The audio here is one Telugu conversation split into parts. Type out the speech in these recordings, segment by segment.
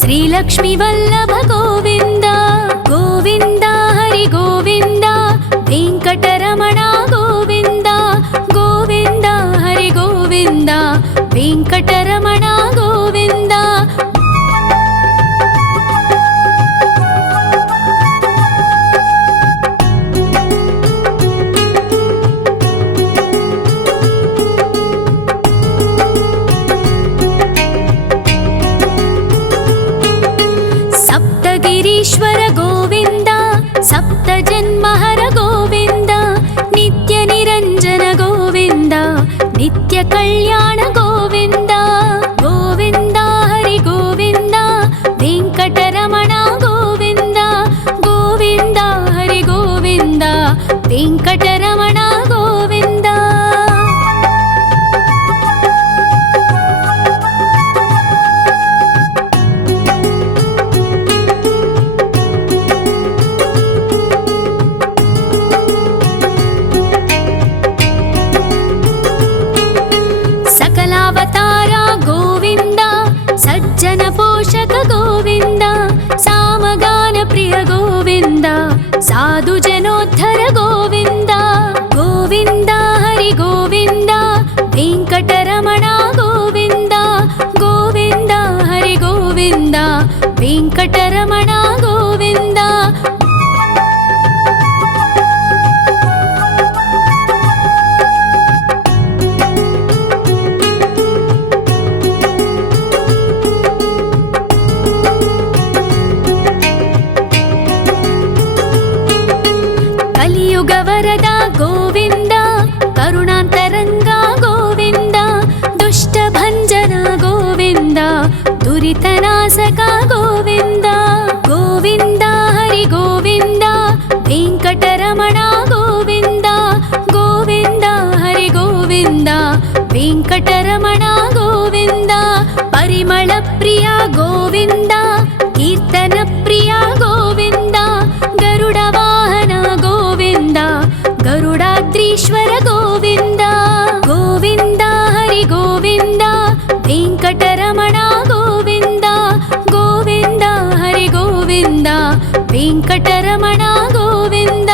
श्रीलक्ष्मी वल्लभ गोविन्द गोविन्द हरि गोविन्द वेङ्कटरमण गोविन्द गोविन्द हरि गोविन्द वेङ्कटरमण गोविन्द ईश्वर गोविन्द सप्तजन्महर गोविन्द नित्य निरञ्जन गोविन्द नित्य कल्याण गोविन्द गोविन्द हरि गोविन्द वेङ्कटरमण गोविन्द गोविन्द हरि गोविन्द वेङ्कटरमण गोविन्द सकलावतारा गोविन्द सज्जन पोषक गोविन्द सामगान प्रिय गोविन्द साधु जनोद्धर गोविन्द गोविन्द हरि गोविन्द वेङ्कटरमण गोविन्द गोविन्द हरि गोविन्द वेङ्कटरमण गोविन्द वरद गोविन्द करुणान्तरङ्गा गोविन्द दुष्टभञ्जन गोविन्द दुरितनाशक गोविन्द गोविन्द हरि गोविन्द वेङ्कटरमण गोविन्द गोविन्द हरि गोविन्द वेङ्कटरमण गोविन्द परिमल प्रिय गोविन्द कीर्तन प्रिय गोविन्द गरुड वाहन गोविन्द गरुडाद्रीश्वर गोविन्द गोविन्द हरि गोविन्द वेङ्कटरमण गोविन्द गोविन्द हरि गोविन्द वेङ्कटरमण गोविन्द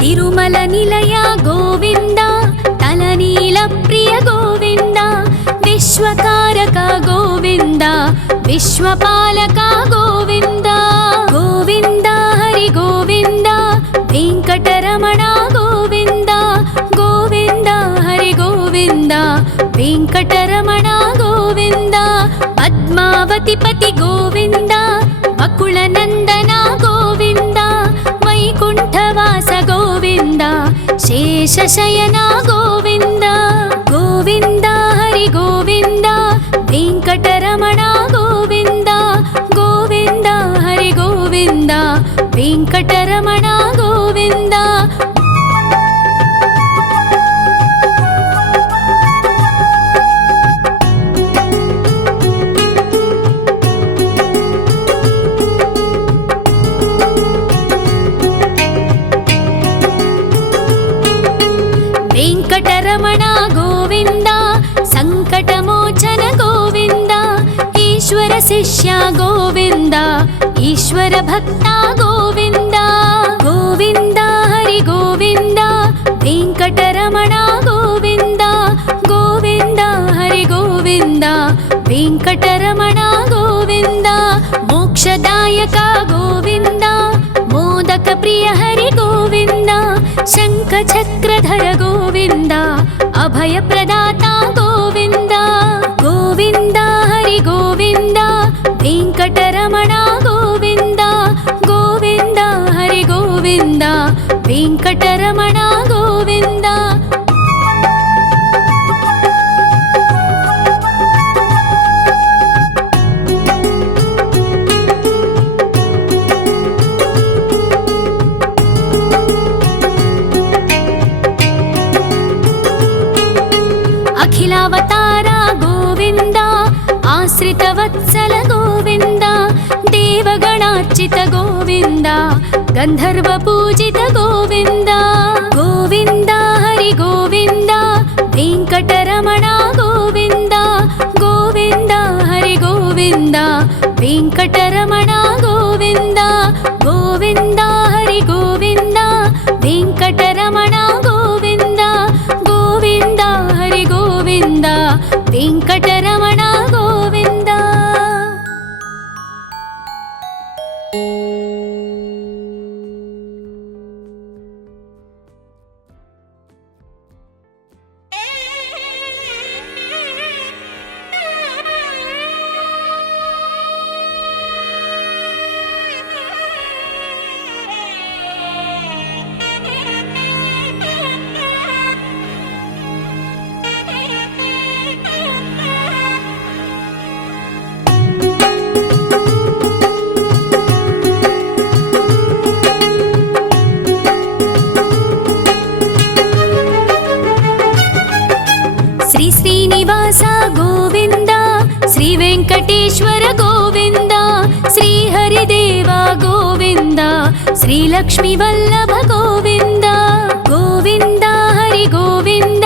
तिरुमल निलय गोविन्द तलनील प्रिय गोविन्द विश्वकारक गोविन्द विश्वपालक गोविन्द गोविन्द हरि गोविन्द वेङ्कटरमण गोविन्द गोविन्द हरि गोविन्द वेङ्कटरमण गोविन्द पद्मावती पति गोविन्द बकुलनन्दन गोविन्द वैकुण्ठवास गोविन्द शेषशयन गोविन्द गोविन्द हरि गोविन्द वेङ्कटरमण गोविन्द गोविन्द हरि गोविन्द वेङ्कटरमण गोविन्द वेङ्कटरमण गोविन्द सङ्कटमोचन गोविन्द ईश्वर शिष्य गोविन्द ईश्वर भक्त गोविन्द गोविन्द हरि गोविन्द वेङ्कटरमण गोविन्द गोविन्द हरि गोविन्द वेङ्कटरमण गोविन्द मोक्षदायक गोविन्द मोदक प्रिय हरि गोविन्द शङ्खचक्रधर गोविन्द अभय प्रदाता गोविन्द गोविन्द हरि गोविन्द वेङ्कटरमण गोविन्द गोविन्द हरि गोविन्द वेङ्कटरमण गोविन्द आश्रितवत्सल गोविन्द देवगणार्चित गोविन्द गन्धर्वपूजित गोविन्द गोविन्द हरि गोविन्द वेङ्कटरमण गोविन्द गोविन्द हरि गोविन्द वेङ्कटरमण गोविन्द गोविन्द हरि गोविन्द वेङ्कटरमण गोविन्द गोविन्द हरि गोविन्द वेङ्कटरमण गोविन्द। श्री श्रीनिवास गोविन्द श्री वेङ्कटेश्वर गोविन्द श्री हरिदेव गोविन्द श्री लक्ष्मीवल्लभ गोविन्द गोविन्द हरि गोविन्द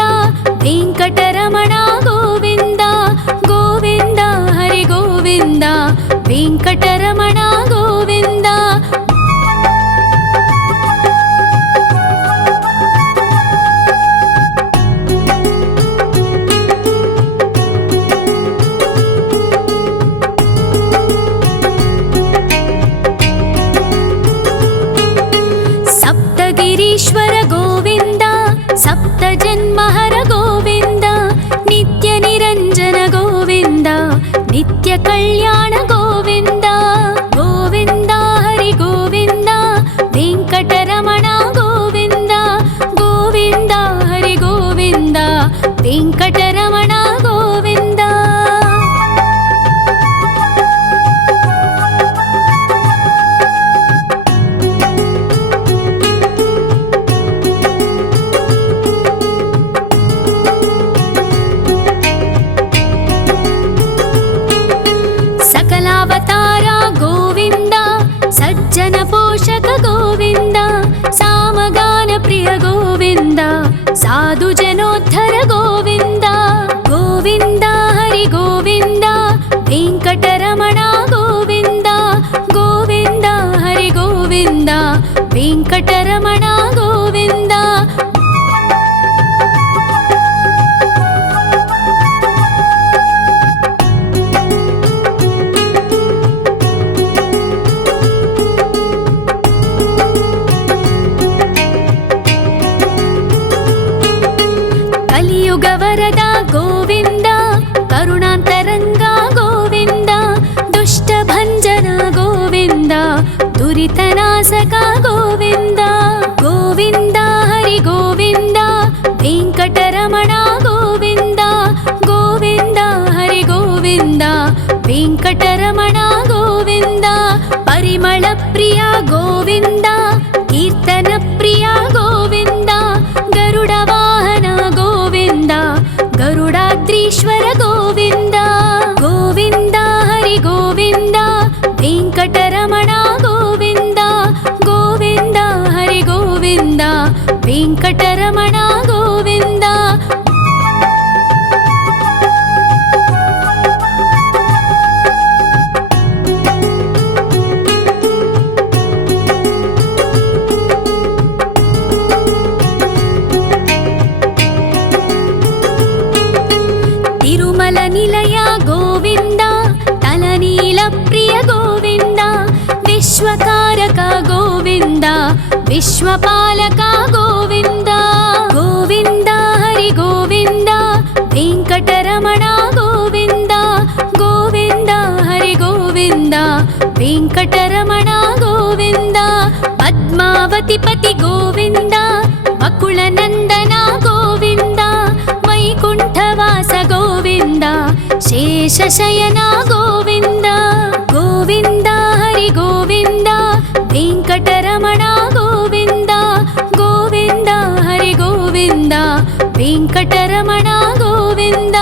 वेङ्कटरमण गोविन्द गोविन्द हरि गोविन्द वेङ्कटरमण गोविन्द। सप्तगिरीश्वर गोविन्द सप्तजन्महर गोविन्द नित्यनिरञ्जन गोविन्द नित्यकल्याण गोविन्द गोविन्द हरि गोविन्द वेङ्कटरमण गोविन्द गोविन्द हरि गोविन्द वेङ्कटरमण गोविन्द। सकलावतार गोविन्द सज्जन पोषक गोविन्द सामगान प्रिय गोविन्द साधु जनोद्धर गोविन्द गोविन्द हरि गोविन्द वेङ्कटरमण गोविन्द गोविन्द हरि गोविन्द वेङ्कटरमण गोविन्द। कलियुगवरद गोविन्द करुणान्तरङ्ग गोविन्द दुष्टभञ्जन गोविन्द दुरितनाशक गोविन्द गोविन्द हरि गोविन्द वेङ्कटरमण गोविन्द गोविन्द हरि गोविन्द वेङ्कटरमण गोविन्द। परिमलप्रिय गोविन्द कीर्तनप्रिय गोविन्द गरुडवाहन गोविन्द गरुडाद्रीश्वर गोविन्द गोविन्द हरि गोविन्द वेङ्कटरमण गोविन्द गोविन्द हरि गोविन्द वेङ्कटरमण गोविन्द। तिरुमल निलय गोविन्द तलनील प्रिय गोविन्द विश्वकारक गोविन्द विश्वपालक गोविन्द गोविन्द हरि गोविन्द वेङ्कटरमण गोविन्द गोविन्द हरि गोविन्द वेङ्कटरमण गोविन्द। पद्मावतिपति गोविन्द वकुलनन्दन गोविन्द वैकुण्ठवास गोविन्द शेषशयन गोविन्द गोविन्द हरि गोविन्द वेङ्कटरमण गोविन्द गोविन्द हरि गोविन्द वेङ्कटरमण गोविन्द।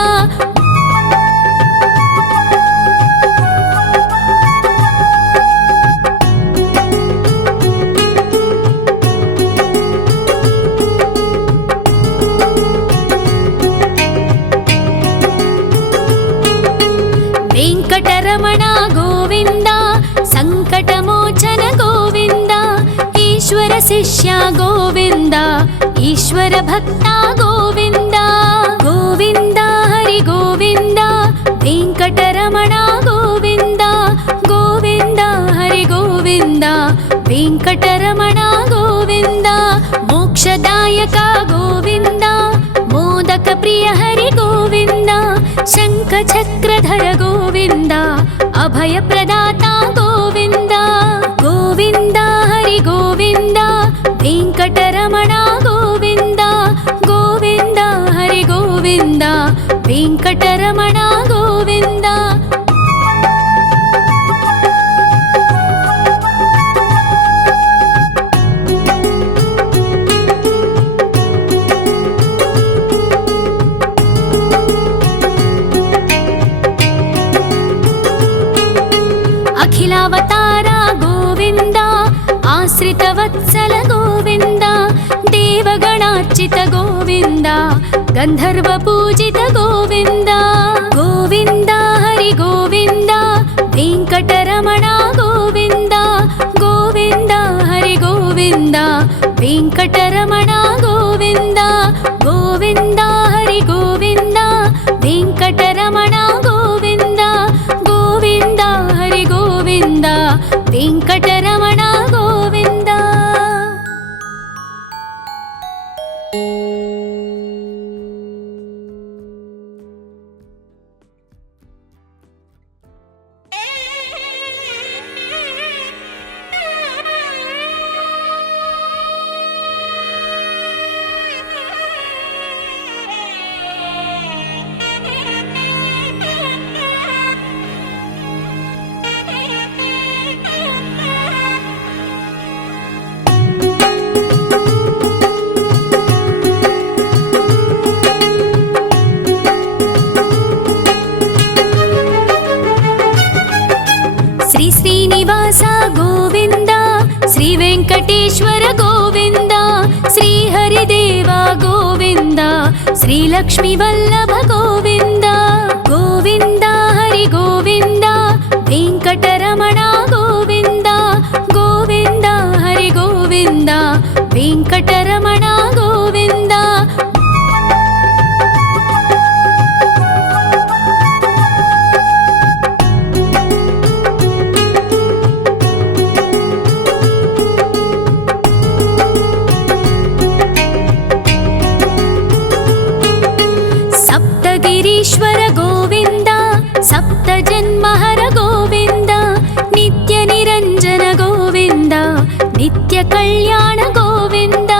వెంకటరమణ గోవింద సంకటమోచన గోవింద ఈశ్వర శిష్య గోవింద ఈశ్వర భక్త గోవింద గోవింద హరి గోవింద వెంకటరమణ గోవింద గోవింద హరి గోవింద వెంకటరమణ గోవింద మోక్షదాయక గోవింద మోదక ప్రియ హరి గోవింద శంఖ చక్రధర గోవింద అభయ ప్రదాత గోవింద గోవింద హరి గోవింద వెంకటరమణ గోవింద గోవింద హరి గోవింద వెంకటరమణ గోవింద అఖిలావతార గోవింద ఆశ్రితవత్సల గోవింద దేవగణార్చిత గోవింద గంధర్వ పూజిత గోవింద గోవింద హరి గోవింద వెంకటరమణ గోవింద గోవింద హరి గోవింద వెంకటరమణ గోవింద గోవింద హరి గోవింద వెంకటరమణ గోవింద గోవింద హరి గోవింద వెంకటరమణ గోవింద శ్రీ శ్రీనివాస గోవింద శ్రీ వెంకటేశ్వర గోవింద శ్రీ హరిదేవ గోవింద శ్రీ లక్ష్మీ వల్లభ గోవింద గోవింద హరి గోవింద వెంకటరమణ గోవింద గోవింద హరి గోవింద వెంకటరమణ గోవింద సప్తగిరీశ్వర గోవింద సప్త జన్మహర గోవింద నిత్య నిరంజన గోవింద నిత్య కళ్యాణ గోవింద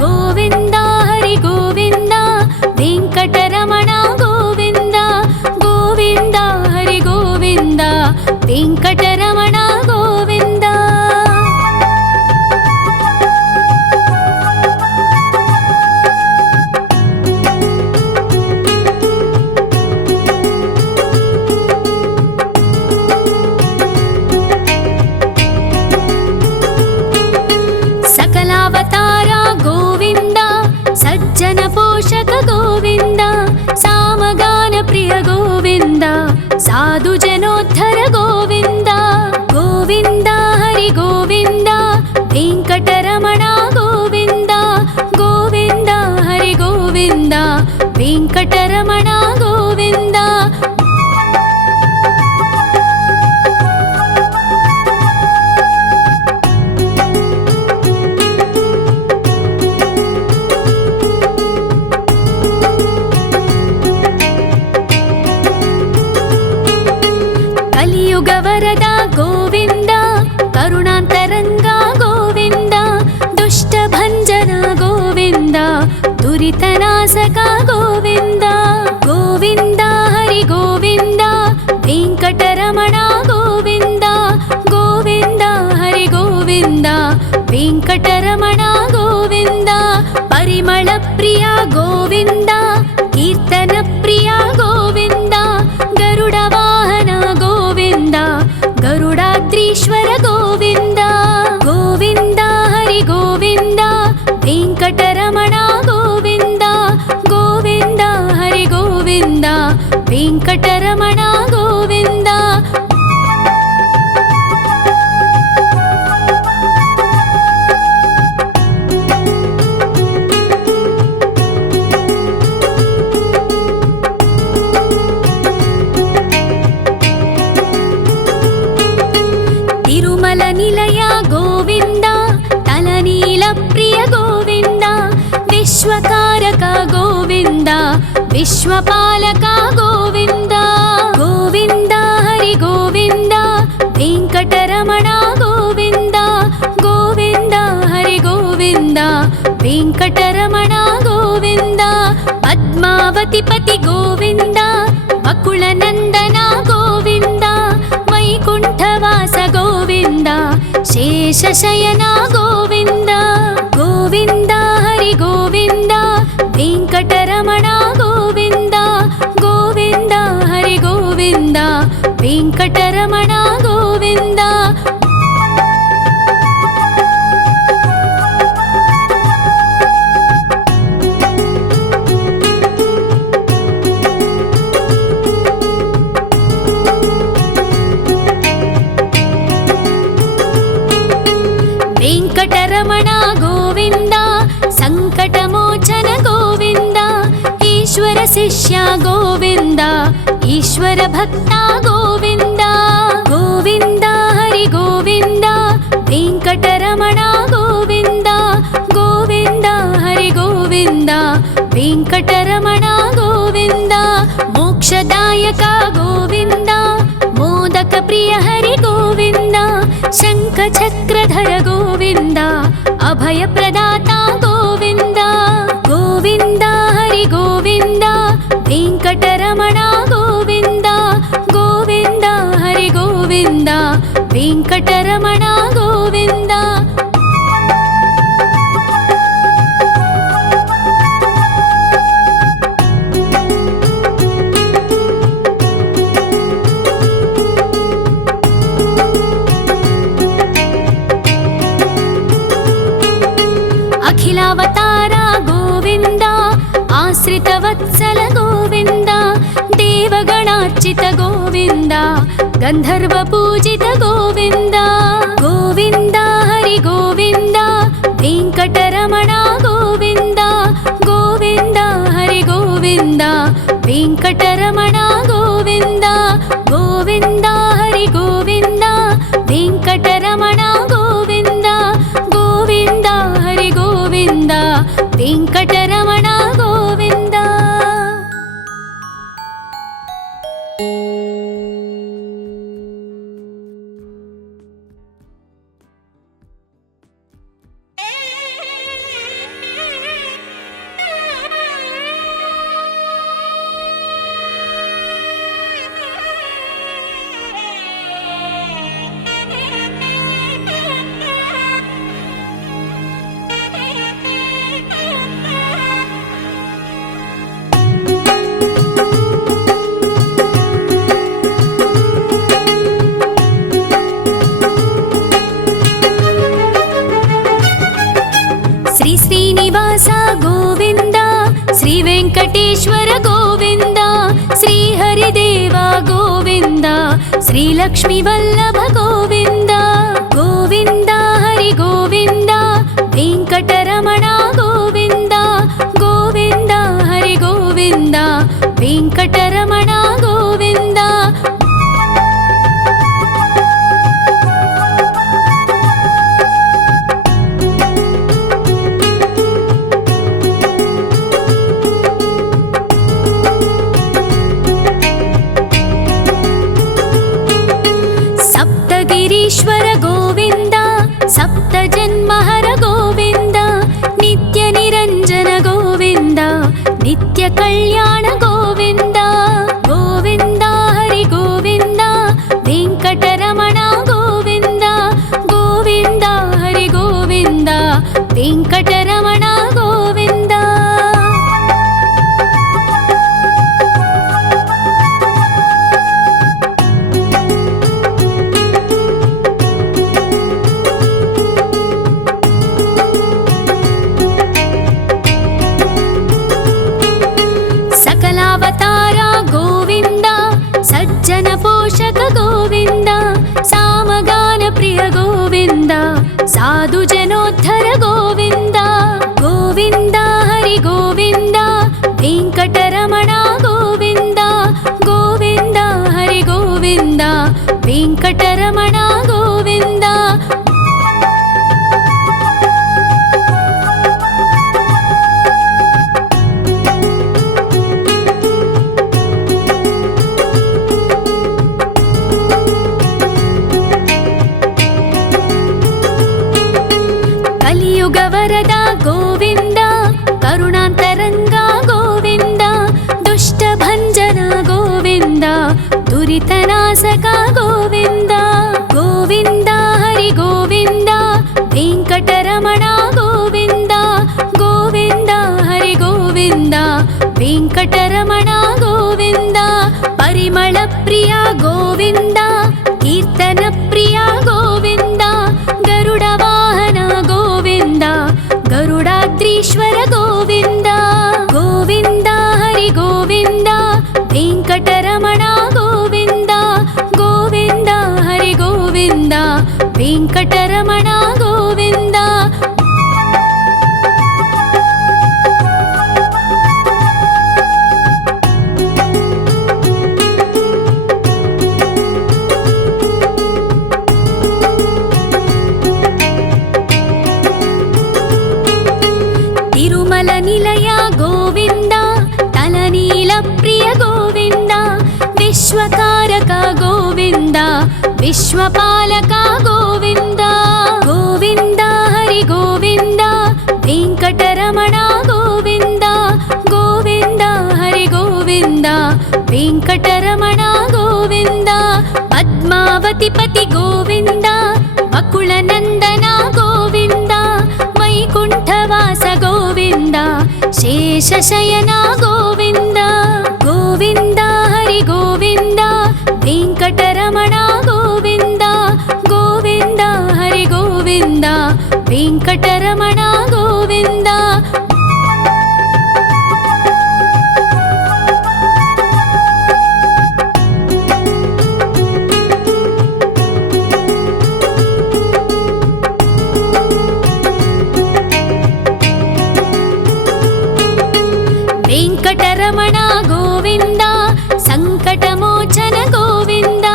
గోవింద హరి గోవింద వెంకటరమణ గోవింద గోవింద హరి గోవింద వెంకటరమణ గోవింద సకలావతార గోవింద సజ్జన పోషక గోవింద సామగాన ప్రియ గోవింద సాధు జనోద్ధర గోవింద గోవింద హరి గోవింద వెంకటరమణ గోవింద గోవింద హరి గోవింద వెంకటరమణ గోవింద కలియుగ వరద గోవింద కరుణాంతరంగ గోవింద దుష్ట భంజన గోవింద దురితనాశక గోవింద గోవింద హరి గోవింద వెంకటరమణ గోవింద గోవింద హరి గోవింద వెంకటరమణ గోవింద పరిమళ ప్రియ గోవింద కీర్తన ప్రియ గోవింద గరుడ వాహన గోవింద గరుడాద్రీశ్వర గోవింద గోవింద హరి గోవింద వెంకటరమణ గోవింద గోవింద హరి గోవింద వెంకటరమణ గోవింద विश्वकारक गोविन्द विश्वपालक गोविन्द गोविन्द हरि गोविन्द वेङ्कटरमण गोविन्द गोविन्द हरि गोविन्द वेङ्कटरमण गोविन्द पद्मावतिपति गोविन्द वकुलनन्दन गोविन्द वैकुण्ठवास गोविन्द शेषशयन गोविन्द गोविन्द हरि गोविन्द वेङ्कटरमण गोविन्द गोविन्द हरि गोविन्द वेङ्कटरमण गोविन्द वेङ्कटरमण गोविन्द सङ्कटमोचन गोविन्द ईश्वर शिष्य गोविन्द ईश्वर भक्त गोविन्द गोविन्द हरि गोविन्द वेङ्कटरमण गोविन्द गोविन्द हरि गोविन्द वेङ्कटरमण गोविन्द मोक्षदायक गोविन्द मोदक प्रिय हरि गोविन्द शङ्खचक्रधर गोविन्द अभयप्रदाता गोविन्द गोविन्द हरि गोविन्द वेङ्कटरमण गोविन्द गोविन्द हरि गोविन्द वेङ्कटरमण गोविन्द अखिलावतार गोविन्द आश्रितवत्सल गोविन्द देवगणार्चित गोविन्द गन्धर्वपूजित गोविन्द गोविन्द हरि गोविन्द वेङ्कटरमण गोविन्द गोविन्द हरि गोविन्द वेङ्कटरमण गोविन्द गोविन्द हरि गोविन्द वेङ्कटरमण गोविन्द गोविन्द हरि गोविन्द वेङ्कटरमण गोविन्द श्री श्रीनिवास गोविन्द श्री वेङ्कटेश्वर गोविन्द श्री हरिदेव गोविन्द श्री लक्ष्मीवल्लभ गोविन्द गोविन्द हरि गोविन्द वेङ्कटरमण गोविन्द गोविन्द हरि गोविन्द वेङ्कटरमण गोविन्द सप्तगिरीश्वर गोविन्द सप्तजन्महर गोविन्द नित्यनिरञ्जन गोविन्द नित्यकल्याण गोविन्द गोविन्द हरि गोविन्द वेङ्कटरमण गोविन्द गोविन्द हरि गोविन्द वेङ्कटरमण गोविन्द सकलावतार गोविन्द सज्जन पोषक गोविन्द सामगान प्रिय गोविन्द साधु जनोद्धर गोविन्द गोविन्द हरि गोविन्द वेङ्कटरमण गोविन्द गोविन्द हरि गोविन्द वेङ्कटरमण गोविन्द ಕಲಿಯುಗವರದ ಗೋವಿಂದ ಕರುಣಾಂತರಂಗ ಗೋವಿಂದ ದುಷ್ಟಭಂಜನ ಗೋವಿಂದ ದುರಿತನಾಶಕ ಗೋವಿಂದ ಗೋವಿಂದ ಹರಿ ಗೋವಿಂದ ವೆಂಕಟರಮಣ ಗೋವಿಂದ ಗೋವಿಂದ ಹರಿ ಗೋವಿಂದ ವೆಂಕಟರಮಣ ಗೋವಿಂದ ಪರಿಮಳ ಪ್ರಿಯ ಗೋವಿಂದ ಕೀರ್ತನ ಪ್ರಿಯ ಗೋವಿಂದ ಗರುಡ ವಾಹನ ಗೋವಿಂದ ಗರುಡಾದ್ರೀಶ್ವರ ಗೋವಿಂದ ಗೋವಿಂದ ಹರಿ ಗೋವಿಂದ ವೆಂಕಟರಮಣ ಗೋವಿಂದ ಗೋವಿಂದ ಹರಿ ಗೋವಿಂದ ವೆಂಕಟರಮಣ ಗೋವಿಂದ ತಿರುಮಲ ನಿಲಯ ಗೋವಿಂದ ತಲನೀಲ ಪ್ರಿಯ ಗೋವಿಂದ ವಿಶ್ವಕಾರಕ ಗೋವಿಂದ ವಿಶ್ವಪಾಲಕ ಗೋವಿಂದ ಗೋವಿಂದ ಹರಿ ಗೋವಿಂದ ವೆಂಕಟರಮಣ ಗೋವಿಂದ ಗೋವಿಂದ ಹರಿ ಗೋವಿಂದ ವೆಂಕಟರಮಣ ಗೋವಿಂದ ಪದ್ಮಾವತಿ ಪತಿ ಗೋವಿಂದ ವಕುಳನಂದನ ಗೋವಿಂದ ವೈಕುಂಠವಾಸ ಗೋವಿಂದ ಶೇಷಶಯನ ಗೋವಿಂದ ಗೋವಿಂದ ಹರಿ ಗೋವಿಂದ ವೆಂಕಟರಮಣ ಗೋವಿಂದ ಗೋವಿಂದ ಹರಿ ಗೋವಿಂದ ವೆಂಕಟರಮಣ ಗೋವಿಂದ ವೆಂಕಟರಮಣ ಗೋವಿಂದ ಸಂಕಟಮೋಚನ ಗೋವಿಂದ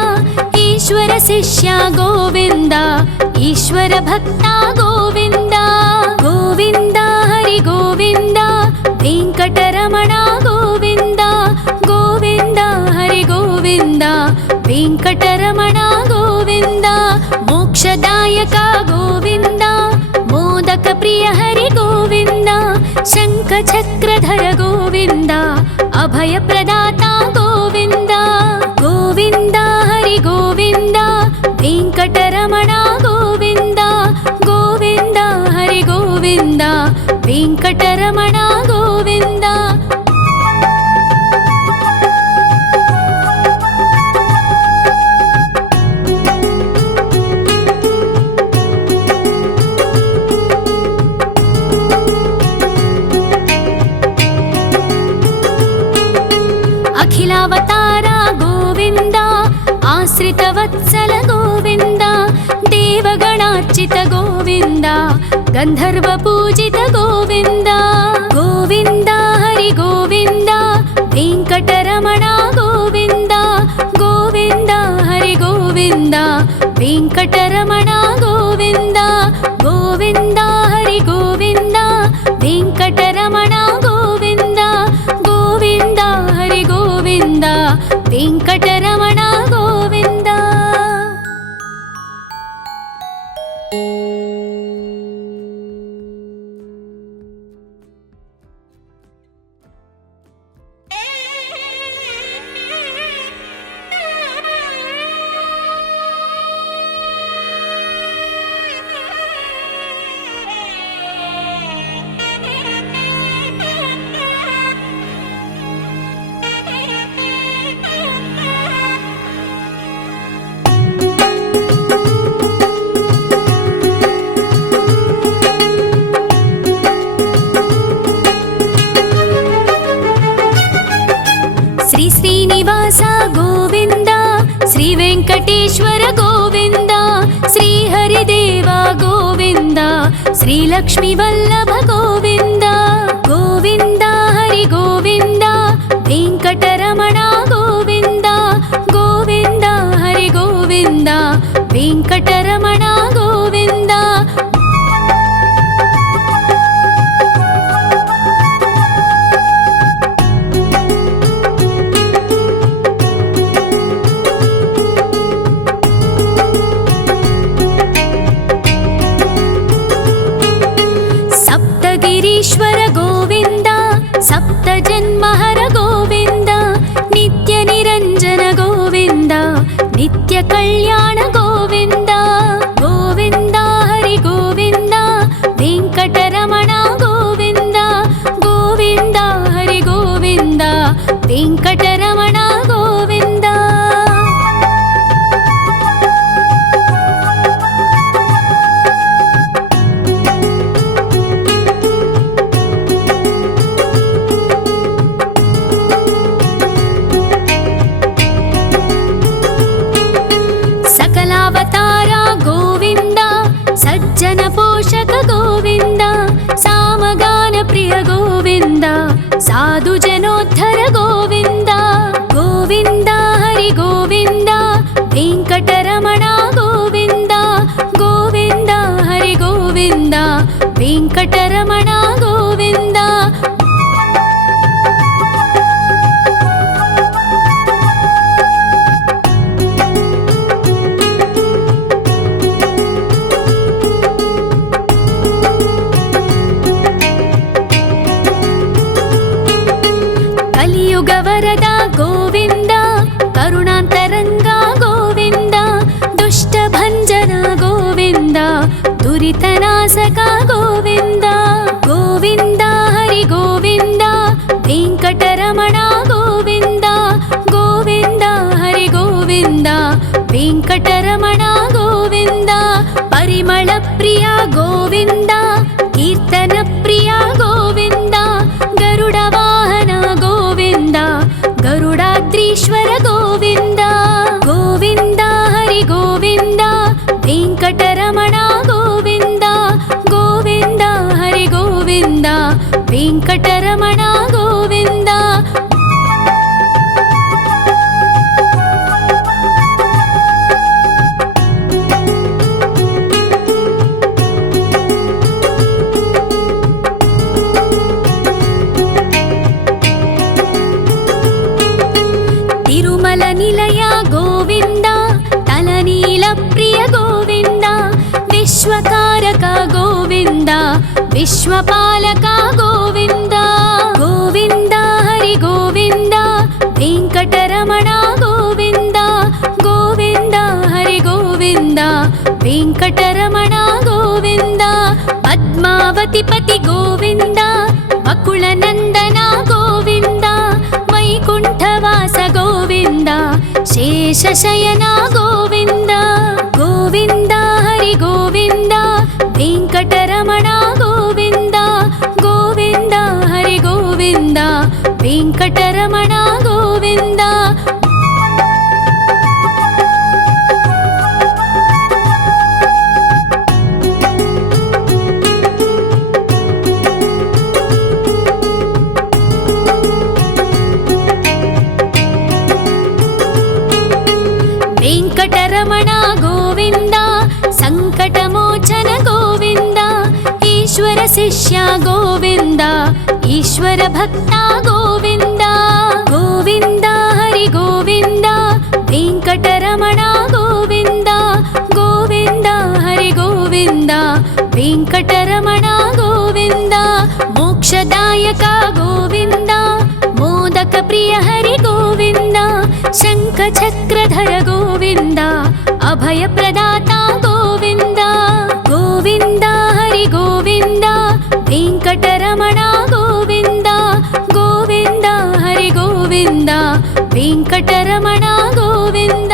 ಈಶ್ವರ ಶಿಷ್ಯ ಗೋವಿಂದ ಈಶ್ವರ ಭಕ್ತ ಗೋವಿಂದ ಗೋವಿಂದ ಹರಿ ಗೋವಿಂದ ವೆಂಕಟರಮಣ ಗೋವಿಂದ ಗೋವಿಂದ ಹರಿ ಗೋವಿಂದ ವೆಂಕಟರಮಣ ಗೋವಿಂದ ಮೋಕ್ಷದಾಯಕ ಗೋವಿಂದ ಮೋದಕ ಪ್ರಿಯ ಹರಿ ಗೋವಿಂದ ಶಂಖ ಚಕ್ರಧರ ಗೋವಿಂದ ಅಭಯ ಪ್ರದಾತ ಗೋವಿಂದ ಗೋವಿಂದ ಹರಿ ಗೋವಿಂದ ವೆಂಕಟರಮಣ ಗೋವಿಂದ ಗೋವಿಂದ ಹರಿ ಗೋವಿಂದ ವೆಂಕಟರಮಣ ಗೋವಿಂದ ಅಖಿಲಾವತಾರ ಗೋವಿಂದ ಆಶ್ರಿತ ವತ್ಸಲ ಗೋವಿಂದ ದೇವಗಣಾರ್ಚಿತ ಗೋವಿಂದ ಗಂಧರ್ವ ಪೂಜಿತ ಗೋವಿಂದ ಗೋವಿಂದ ಹರಿ ಗೋವಿಂದ ವೆಂಕಟರಮಣ ಗೋವಿಂದ ಗೋವಿಂದ ಹರಿ ಗೋವಿಂದ ವೆಂಕಟರಮಣ ಗೋವಿಂದ ಗೋವಿಂದ ಹರಿ ಗೋವಿಂದ ವೆಂಕಟರಮಣ ಗೋವಿಂದ ಗೋವಿಂದ ಹರಿ ಗೋವಿಂದ ವೆಂಕಟರಮಣ ಗೋವಿಂದ ಶ್ರೀ ಶ್ರೀನಿವಾಸ ಗೋವಿಂದ ಶ್ರೀ ವೆಂಕಟೇಶ್ವರ ಗೋವಿಂದ ಶ್ರೀ ಹರಿದೇವ ಗೋವಿಂದ ಶ್ರೀ ಲಕ್ಷ್ಮೀ ವಲ್ಲಭ ಗೋವಿಂದ ಗೋವಿಂದ ಹರಿ ಗೋವಿಂದ ವೆಂಕಟರಮಣ ಗೋವಿಂದ ಗೋವಿಂದ ಹರಿ ಗೋವಿಂದ ವೆಂಕಟರಮಣ ಗೋವಿಂದ ಕಲ್ಯಾಣ ಗೋವಿಂದ ಗೋವಿಂದ ಹರಿ ಗೋವಿಂದ ವೆಂಕಟರಮಣ ಗೋವಿಂದ ಗೋವಿಂದ ಹರಿ ಗೋವಿಂದ ವೆಂಕಟರಮಣ ಗೋವಿಂದ. ಸಕಲಾವತಾರ ಗೋವಿಂದ ಸಜ್ಜನ ಪೋಷಕ ಗೋವಿಂದ ಸಾಮಗಾನ ಪ್ರಿಯ ಗೋವಿಂದ ಸಾಧು ಜನೋದ್ಧರ ಗೋವಿಂದ ಗೋವಿಂದ ಹರಿ ಗೋವಿಂದ ವೆಂಕಟರಮಣ ಗೋವಿಂದ ಗೋವಿಂದ ಹರಿ ಗೋವಿಂದ ವೆಂಕಟರಮಣ ಗೋವಿಂದ. ಕಲಿಯುಗ ವರದ ಗೋವಿಂದ ಕರುಣಾಂತರಂಗ ಗೋವಿಂದ ದುಷ್ಟ ಭಂಜನ ಗೋವಿಂದ ದುರಿತನಾಶಕ ಗೋವಿಂದ ಗೋವಿಂದ ಹರಿ ಗೋವಿಂದ ವೆಂಕಟರಮಣ ಗೋವಿಂದ ಗೋವಿಂದ ಹರಿ ಗೋವಿಂದ ವೆಂಕಟರಮಣ ಗೋವಿಂದ. ಪರಿಮಳ ಪ್ರಿಯ ಗೋವಿಂದ ಕೀರ್ತನ ಪ್ರಿಯ ಗೋವಿಂದ ಗರುಡ ವಾಹನ ಗೋವಿಂದ ಗರುಡಾದ್ರೀಶ್ವರ ಗೋವಿಂದ ಗೋವಿಂದ ಹರಿ ಗೋವಿಂದ ವೆಂಕಟರಮಣ ಗೋವಿಂದ ಗೋವಿಂದ ಹರಿ ಗೋವಿಂದ ವೆಂಕಟರಮಣ ಗೋವಿಂದ. ತಿರುಮಲ ನಿಲಯ ಗೋವಿಂದ ತಲನೀಲ ಪ್ರಿಯ ಗೋವಿಂದ ವಿಶ್ವಕಾರಕ ಗೋವಿಂದ ವಿಶ್ವಪಾಲಕ ಗೋವಿಂದ ಗೋವಿಂದ ಹರಿ ಗೋವಿಂದ ವೆಂಕಟರಮಣ ಗೋವಿಂದ ಗೋವಿಂದ ಹರಿ ಗೋವಿಂದ ವೆಂಕಟರಮಣ ಗೋವಿಂದ. ಪದ್ಮಾವತಿ ಪತಿ ಗೋವಿಂದ ಬಕುಳ ನಂದನ ಗೋವಿಂದ ವೈಕುಂಠವಾಸ ಗೋವಿಂದ ಶೇಷಶಯನ ಗೋವಿಂದ ಗೋವಿಂದ ಹರಿ ಗೋವಿಂದ ವೆಂಕಟರಮಣ ಗೋವಿಂದ ಗೋವಿಂದ ಹರಿ ಗೋವಿಂದ ವೆಂಕಟರಮಣ ಗೋವಿಂದ. ವೆಂಕಟರಮಣ ಗೋವಿಂದ ಸಂಕಟಮೋಚನ ಗೋವಿಂದ ಈಶ್ವರ ಶಿಷ್ಯ ಗೋವಿಂದ ಈಶ್ವರ ಭಕ್ತ ಗೋವಿಂದ ಗೋವಿಂದ ಹರಿ ಗೋವಿಂದ ವೆಂಕಟರಮಣ ಗೋವಿಂದ ಗೋವಿಂದ ಹರಿ ಗೋವಿಂದ ವೆಂಕಟರಮಣ ಗೋವಿಂದ. ಮೋಕ್ಷದಾಯಕ ಗೋವಿಂದ ಮೋದಕ ಪ್ರಿಯ ಹರಿ ಗೋವಿಂದ ಶಂಖ ಚಕ್ರಧರ ಗೋವಿಂದ ಅಭಯ ಪ್ರದಾತ ಗೋವಿಂದ ಗೋವಿಂದ ಹರಿ ಗೋವಿಂದ ವೆಂಕಟರಮಣ ಗೋವಿಂದ ಗೋವಿಂದ ಹರಿ ಗೋವಿಂದ ವೆಂಕಟರಮಣ ಗೋವಿಂದ.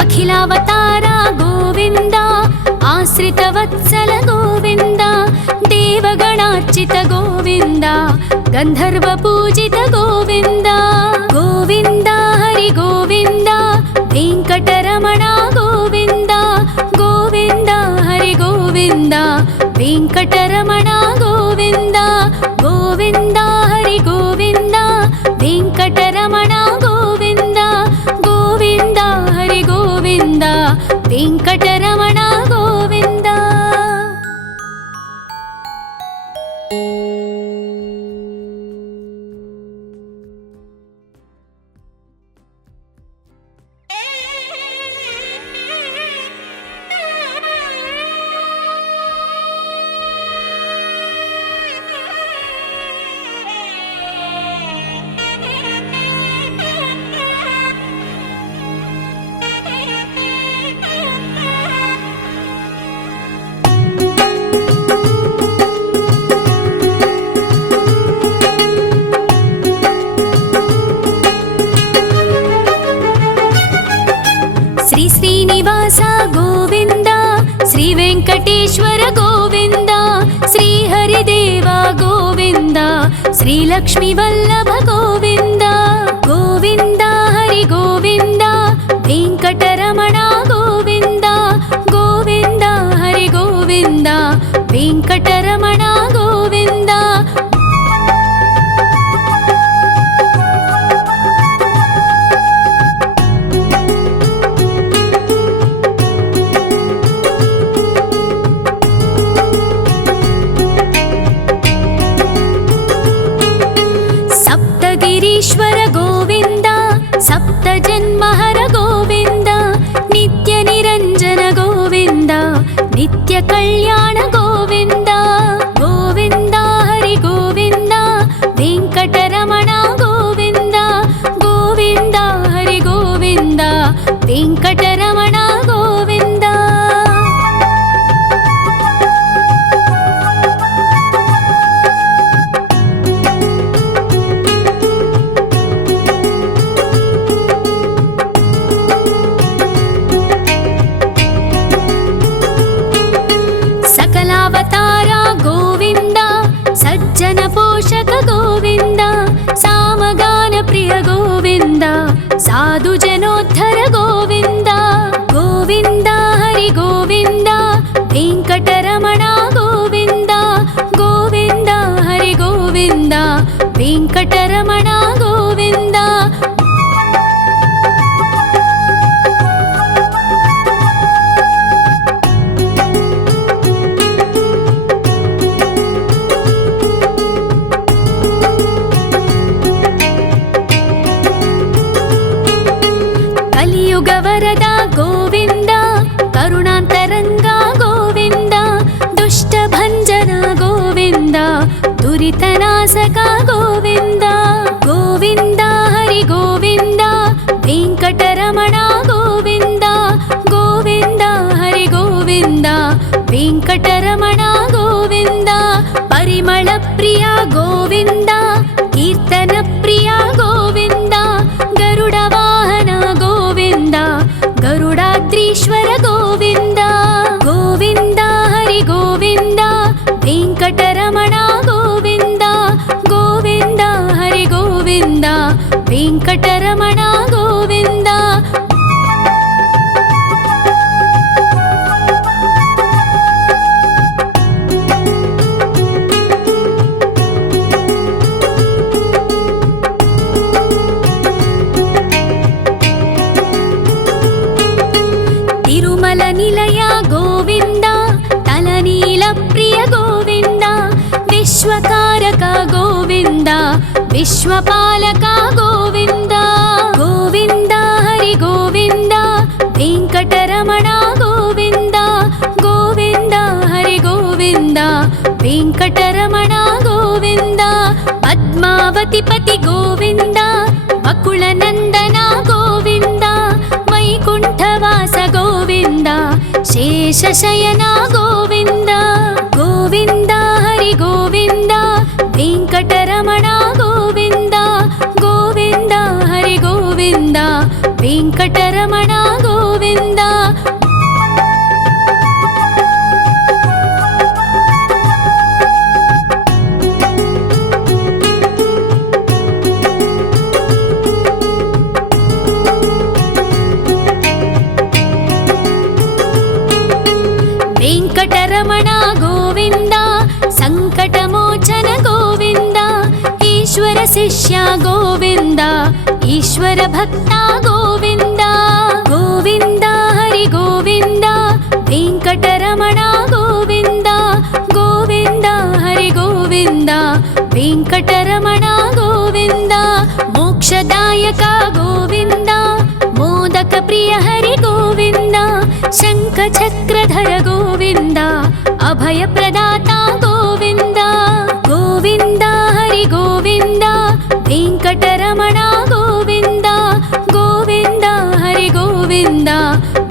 ಅಖಿಲಾವತಾರ ಗೋವಿಂದ ಆಶ್ರಿತ ವತ್ಸಲ ಗೋವಿಂದ ದೇವಗಣಾರ್ಚಿತ ಗೋವಿಂದ ಗಂಧರ್ವ ಪೂಜಿತ ಗೋವಿಂದ ಗೋವಿಂದ ಹರಿ ಗೋವಿಂದ ವೆಂಕಟರಮಣ ಗೋವಿಂದ ಗೋವಿಂದ ಹರಿ ಗೋವಿಂದ ವೆಂಕಟರಮಣ ಗೋವಿಂದ ಗೋವಿಂದ ಹರಿ ಗೋವಿಂದ ವೆಂಕಟರಮಣ ಗೋವಿಂದ ಗೋವಿಂದ ಹರಿ ಗೋವಿಂದ ವೆಂಕಟರಮಣ ಗೋವಿಂದ. ॐ। శ్రీనివాస గోవింద శ్రీ వెంకటేశ్వర గోవింద శ్రీహరిదేవ గోవింద శ్రీలక్ష్మీ వల్లభ గోవింద గోవింద హరి గోవింద వెంకటరమణ గోవింద గోవింద హరి గోవింద వెంకటరమణ గోవింద సప్తగిరీశ్వర గోవింద సప్త జన్మహర గోవింద నిత్య నిరంజన గోవింద నిత్య కళ్యాణ గోవింద గోవింద హరి గోవింద వెంకటరమణ గోవింద గోవింద హరి గోవింద వెంకటరమణ గోవింద సకలావతార గోవింద సజ్జన పోషక గోవింద సామగాన ప్రియ గోవింద సాధు జనోద్ధర గోవింద గోవింద హరి గోవింద వెంకటరమణ గోవింద గోవింద హరి గోవింద వెంకటరమణ గోవింద కలియుగ వరద గోవింద కరుణాంతరంగ గోవింద దుష్ట భంజన గోవింద దురితనాశక గోవింద గోవింద హరి గోవింద వెంకటరమణ గోవింద గోవింద హరి గోవింద వెంకటరమణ గోవింద పరిమళ ప్రియ గోవింద కీర్తన ప్రియ గోవింద గరుడ వాహన గోవింద గరుడాద్రీశ్వర గోవింద గోవింద హరి గోవింద వెంకటరమణ గోవింద గోవింద హరి గోవింద వెంకటరమణ గోవింద తిరుమల నిలయ గోవింద తలనీల ప్రియ గోవింద విశ్వకారక గోవింద విశ్వపాలక గోవింద గోవింద హరి గోవింద వెంకటరమణ గోవింద గోవింద హరి గోవింద వెంకటరమణ గోవింద పద్మావతి పతి గోవింద బకుళ నందన గోవింద వైకుంఠవాస గోవింద శేషశయన గోవింద గోవింద హరి గోవింద వెంకటరమణ గోవింద గోవింద హరి గోవింద వెంకటరమణ గోవింద వెంకటరమణ గోవింద సంకటమోచన గోవింద ఈశ్వర శిష్య గోవింద ఈశ్వర భక్త గోవింద గోవింద హరి గోవింద వెంకటరమణ గోవింద గోవింద హరి గోవింద వెంకటరమణ గోవింద మోక్షదాయక గోవింద మోదక ప్రియ హరి గోవింద శంఖ చక్రధర గోవింద అభయ ప్రదాత గోవింద గోవింద హరి గోవింద వెంకటరమణ గోవింద గోవింద హరి గోవింద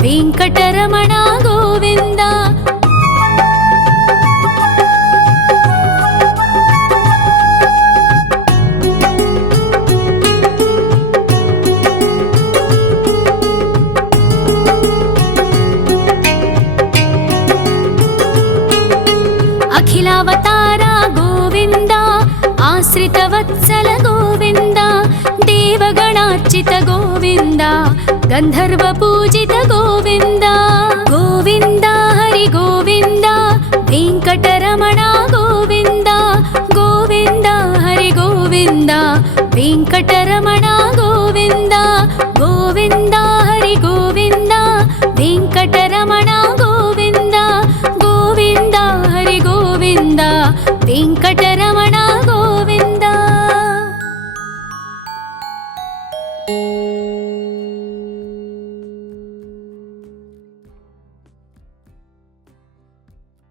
వెంకటరమణ గోవింద अखिलावतार गोविन्द आश्रितवत्सल गोविन्द देवगणार्चित गोविन्द गन्धर्वपूजित गोविन्द गोविन्द हरि गोविन्द वेङ्कटरमण